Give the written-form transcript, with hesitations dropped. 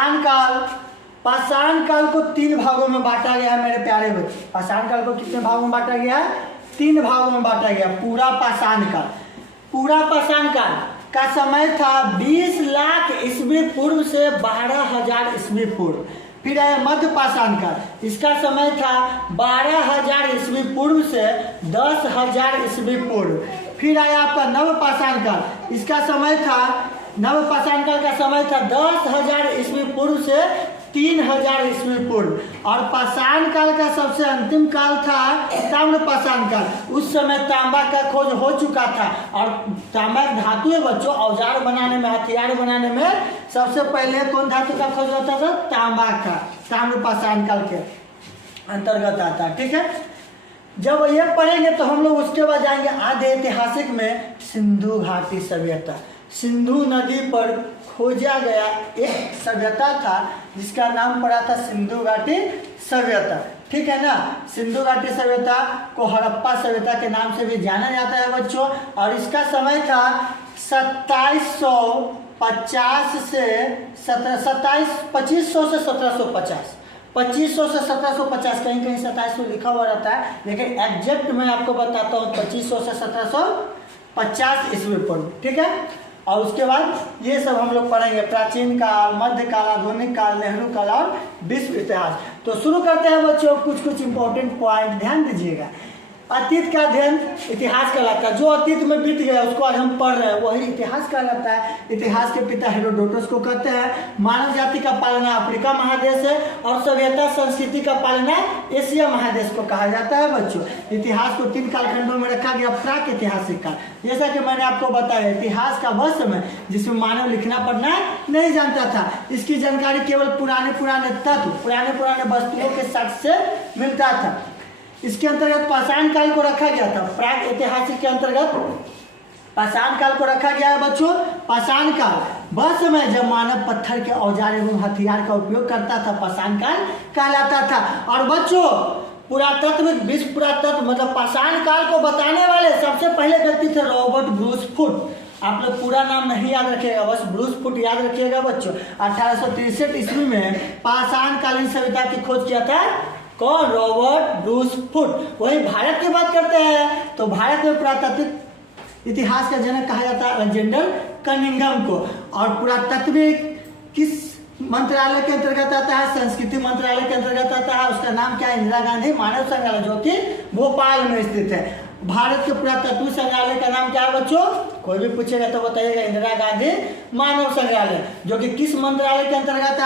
पाषाण काल। पाषाण काल को 3 भागों में बांटा गया है मेरे प्यारे बच्चे। पाषाण काल को कितने भागों में बांटा गया है? 3 भागों में बांटा गया। पूरा पाषाण काल, पूरा पाषाण काल का समय था 20 लाख ईस्वी पूर्व से 12,000 ईस्वी पूर्व। फिर आया मध्य पाषाण काल, इसका समय था 12,000 ईस्वी पूर्व से 10,000 ईस्वी पूर्व। फिर आया आपका नव पाषाण काल, इसका समय था, नव पाषाण काल का समय था 10,000 ईस्वी पूर्व से 3,000 ईस्वी पूर्व। और पाषाण काल का सबसे अंतिम काल था ताम्र पाषाण काल। उस समय तांबा का खोज हो चुका था और तांबा धातु है बच्चों, औजार बनाने में, हथियार बनाने में सबसे पहले कौन धातु का खोज होता था? तांबा का। ताम्र पाषाण काल के अंतर्गत आता है। ठीक है, जब ये पढ़ेंगे तो हम लोग उसके बाद जाएंगे आधे ऐतिहासिक में सिंधु घाटी सभ्यता। सिंधु नदी पर खोजा गया एक सभ्यता था जिसका नाम पड़ा था सिंधु घाटी सभ्यता। ठीक है ना, सिंधु घाटी सभ्यता को हड़प्पा सभ्यता के नाम से भी जाना जाता है बच्चों। और इसका समय था 2550 से 2500 से 1750। 2500 से 1750, कहीं कहीं 2700 लिखा हुआ रहता है, लेकिन एग्जैक्ट मैं आपको बताता हूँ 2500 से 1750 ईस्वी पूर्व। ठीक है, और उसके बाद ये सब हम लोग पढ़ेंगे, प्राचीन काल, मध्य काल, आधुनिक काल, नेहरू काल और विश्व इतिहास। तो शुरू करते हैं बच्चों, कुछ कुछ इंपॉर्टेंट पॉइंट ध्यान दीजिएगा। अतीत का अध्ययन इतिहास कहलाता है। जो अतीत में बीत गया उसको आज हम पढ़ रहे हैं वही इतिहास कहलाता है। इतिहास के पिता हेरोडोटस को कहते हैं। मानव जाति का पालना अफ्रीका महादेश है और सभ्यता संस्कृति का पालना एशिया महादेश को कहा जाता है बच्चों। इतिहास को 3 कालखंडों में रखा गया। प्राक ऐतिहासिक काल, जैसा कि मैंने आपको बताया, इतिहास का वह समय जिसमें मानव लिखना पढ़ना नहीं जानता था। इसकी जानकारी केवल पुराने तत्व, पुराने वस्तुओं के साक्ष्य से मिलता था। इसके अंतर्गत पाषाण काल को रखा गया था। प्राग ऐतिहासिक के अंतर्गत पाषाण काल को रखा गया है बच्चों। पाषाण काल वह समय जब मानव पत्थर के औजार एवं हथियार का उपयोग करता था, पाषाण काल कहलाता था। और बच्चों पुरातत्व, विश्व पुरातत्व मतलब पाषाण काल को बताने वाले सबसे पहले व्यक्ति थे रॉबर्ट ब्रूस फुट। आप लोग पूरा नाम नहीं याद रखिएगा, बस ब्रूस फुट याद रखिएगा बच्चों। 1863 ईस्वी में पाषाण कालीन सभ्यता की खोज किया था कौन? Robert Bruce foot. वही भारत की बात करते हैं तो भारत में पुरातात्विक इतिहास का जनक कहा जाता है अलेक्जेंडर कनिंघम को। और पुरातत्व किस मंत्रालय के अंतर्गत आता है? संस्कृति मंत्रालय के अंतर्गत आता है। उसका नाम क्या है? इंदिरा गांधी मानव संग्रहालय, जो कि भोपाल में स्थित है। भारत के पुरातत्व संग्रहालय का नाम क्या है बच्चों? कोई भी पूछेगा तो बताइएगा इंदिरा गांधी मानव संग्रहालय, जो कि किस मंत्रालय के अंतर्गत आता है?